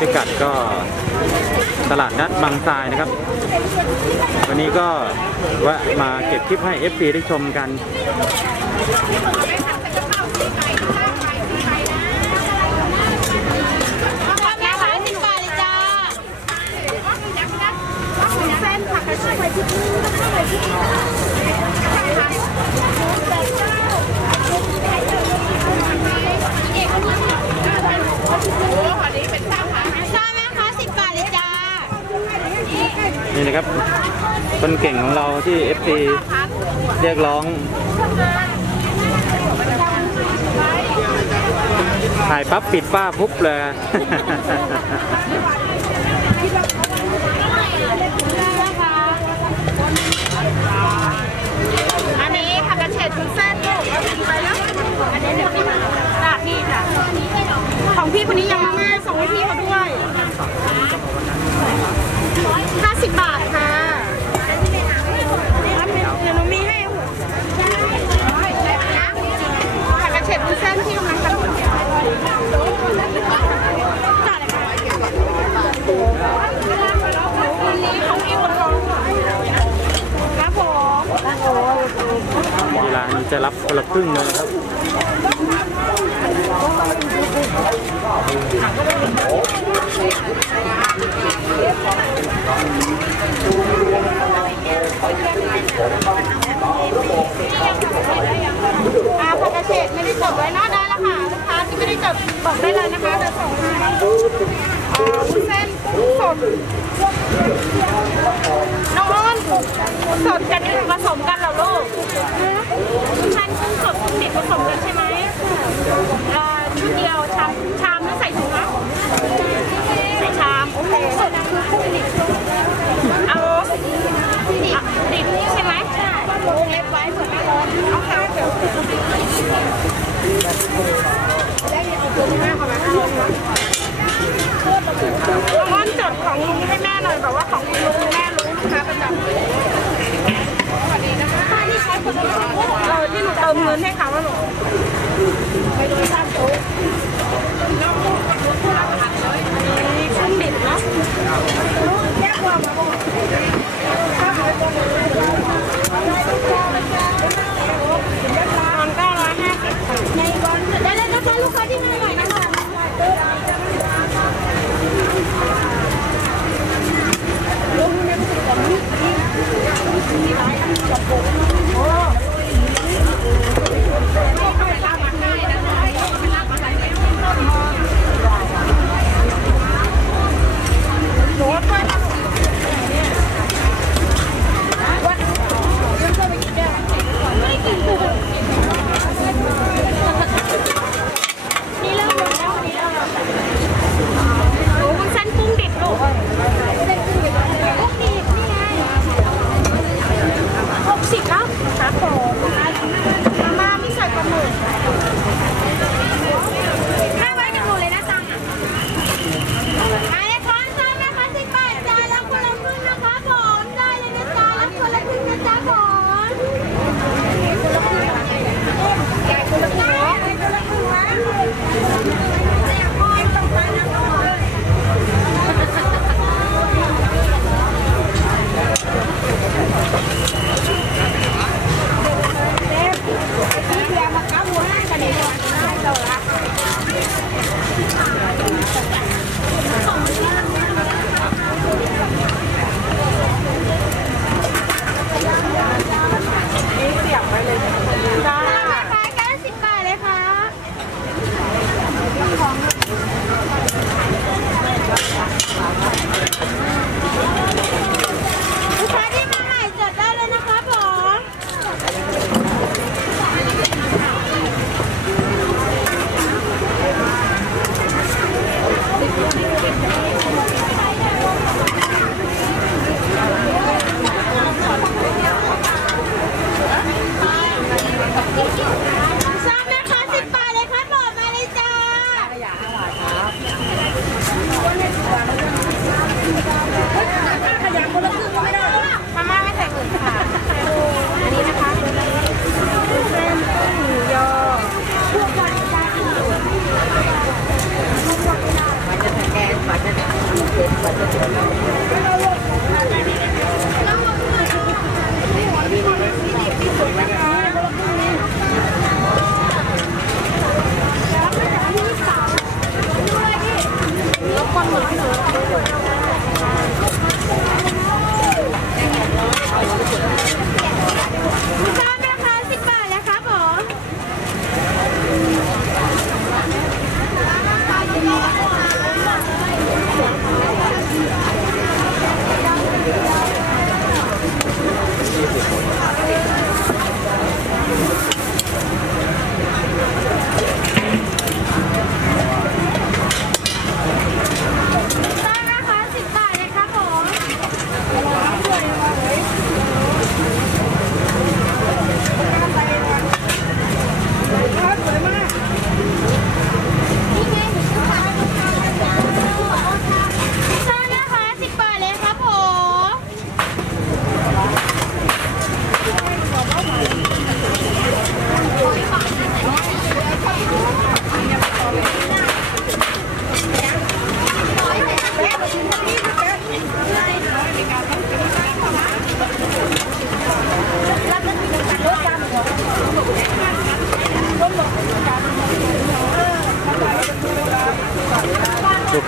พิกัดก็ตลาดนัดบางทรายนะครับ วันนี้ก็แวะมาเก็บคลิปให้ FC ได้ชมกันผัก นี่นะครับ คนเก่งของเราที่ FC เรียกร้อง ถ่ายปั๊บปิดป้าปุ๊บเลย อันนี้ผักกระเฉดคุณเส้นลูกเอาไปแล้วอันนี้เดี๋ยวพี่มาลาดพี่ค่ะของพี่คนนี้ยังมาม่าส่งให้พี่เขาด้ ห้าสิบบาทค่ะเดี๋ยวหนูมีให้ผักกระเฉดคุณเส้นที่กำลังจะหมดจ่ายเลยค่ะวันนี้ของพี่คนรองครับผม ที่ร้านจะรับคนละครึ่งเลยนะครับ อ่าผักกระ เฉดไม่ได้จดไว้เนอะได้แล้วค่ะลูกค้าที่ไม่ได้จดบอกได้เลยนะคะจะส่งให้วุ้นเส้นกุ้งสดน้องอ้นสดกันผสมกันเหรอลูกวุ้นเส้นกุ้งสดกุ้งดิบผสมกันใช่ไหมอ่าชุดเดียวชามชามหรือใส่ถุงนะใส่ชามโอเคเอาดิบดิบใช่ไหมใช่วงเล็บไว้เผื่อแม่ร้อนเอาค่ะเดี๋ยวอ้อนจดของลุงให้แม่หน่อยบอกว่าของคุณลุงแม่รู้นะคะประจำสวัสดีนะคะที่ใช้คน เออที่หนูเติมเงินให้เขาว่าหนูไปโดยสร้างโต๊ะอันนี้เครื่องดิบเนาะแยกว่ามาบอกตอนเก้าร้อยห้าสิบในวันได้เลยนะคะลูก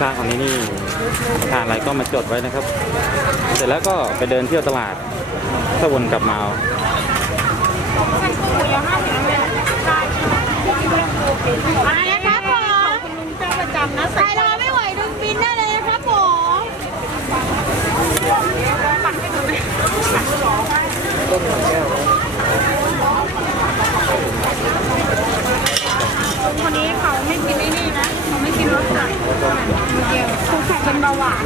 ค้าคนนี้นี่ทานอะไรก็มาจดไว้นะครับ เสร็จแล้วก็ไปเดินเที่ยวตลาดก็วนกลับมาเอาอะไรนะครับผมคุณลุงเจ้าประจำนะใส่รอไม่ไหวดึงบินได้เลยนะครับผมปักให้หนูไหมคนนี้เขาไม่กินไอ้นี่นะเขาไม่กินรสจัดเดียวคงเป็นเบาหวาน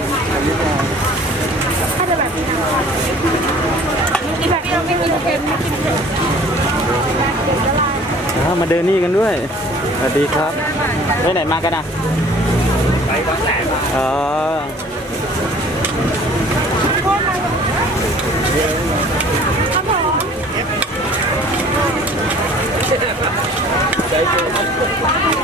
ถ้าจะแบบนี้นะไม่กินแบบเปรี้ยวไม่กินเค็มไม่กินเผ็ดอ้าวมาเดินนี่กันด้วย สวัสดีครับไปไหนมากันนะไปบางแสนอ๋อครับผม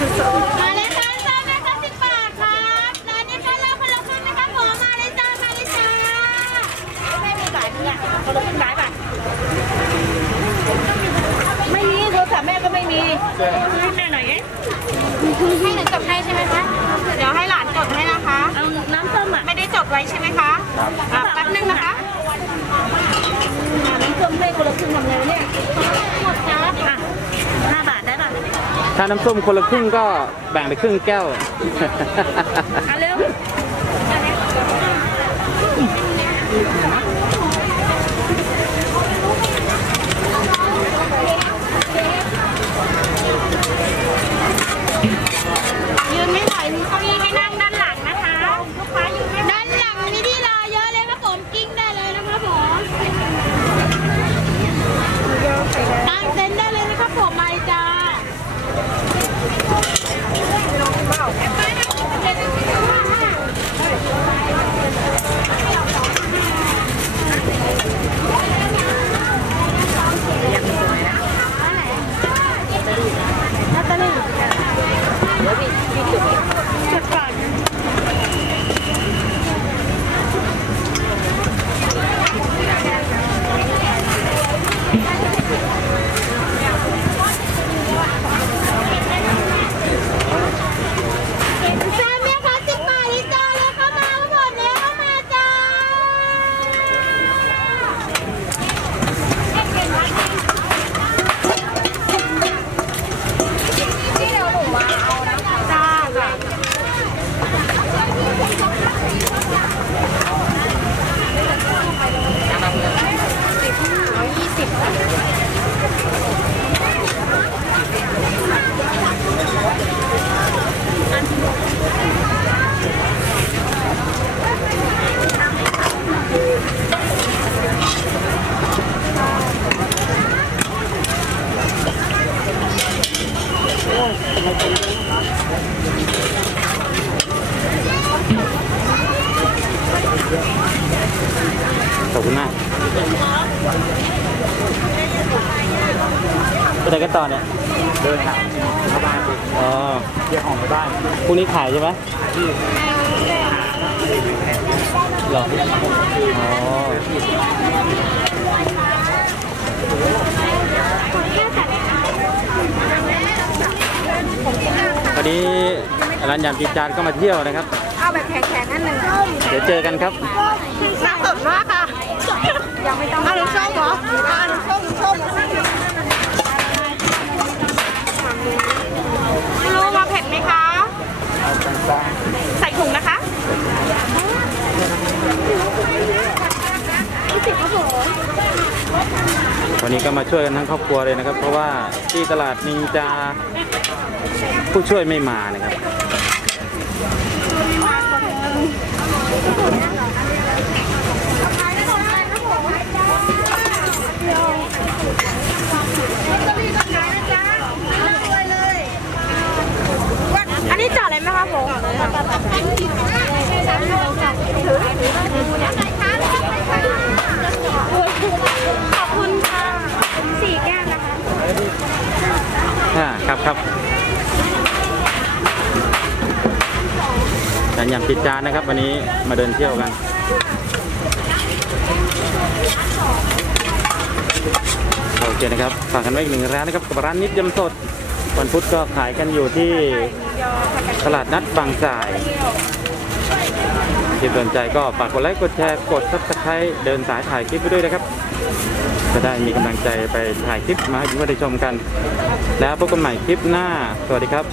มาเลยค่ะจ้าแม่ค่ะสิบบาทครับร้านนี้ก็เล่าคนละครึ่งนะคะผมมาเลยจ้ามาเลยจ้าไม่มีบาทเนี่ยคนละครึ่งร้ายบาทไม่มีโทรศัพท์แม่ก็ไม่มีให้แม่หน่อยเอ๊ะให้หนูจดให้ใช่ไหมคะเดี๋ยวให้หลานจดให้นะคะ เอาน้ำส้มอะไม่ได้จดไว้ใช่ไหมคะอะแป๊บนึงนะคะน้ำส้มให้คนละครึ่งทำไงเนี่ยหมดจ้าอะห้าบาท ถ้าน้ำส้มคนละครึ่งก็แบ่งไปครึ่งแก้ว อะเร็ว บ้านพรุ่งนี้ขายใช่ไหมที่หรออ๋อวันนี้ร้านยำจีดจานก็มาเที่ยวนะครับ เอาแบบแข็งๆนั่นหนึ่งเดี๋ยวเจอกันครับน่าสดมากค่ะ ยังไม่ต้องเอาน้ำส้มเหรอเอาน้ำส้มน้ำส้มรู้มาเผ็ดไหมคะ เอากลาง ใส่ถุงนะคะรู้สึกครับผม วันนี้ ก็มาช่วยกันทั้งครอบครัวเลยนะครับ เพราะว่าที่ตลาดนินจาผู้ช่วยไม่มานะครับ อันนี้เจาะอะไรไหมคะผมขอบคุณค่ะสี่แก้วนะคะ อ่าครับครับร้านยำจิตจา นะครับ วันนี้มาเดินเที่ยวกัน โอเคนะครับ ฝากกันไว้อีกหนึ่งร้านนะครับกับร้านนิดยำสด วันพุธก็ขายกันอยู่ที่ตลาดนัดบางจ่ายที่สนใจก็ฝากกดไลค์ กดแชร์ กดซับสไครต์เดินสายถ่ายคลิปไปด้วยนะครับ จะได้มีกำลังใจไปถ่ายคลิปมาให้เพื่อนได้ชมกัน แล้วพบกันใหม่คลิปหน้า สวัสดีครับ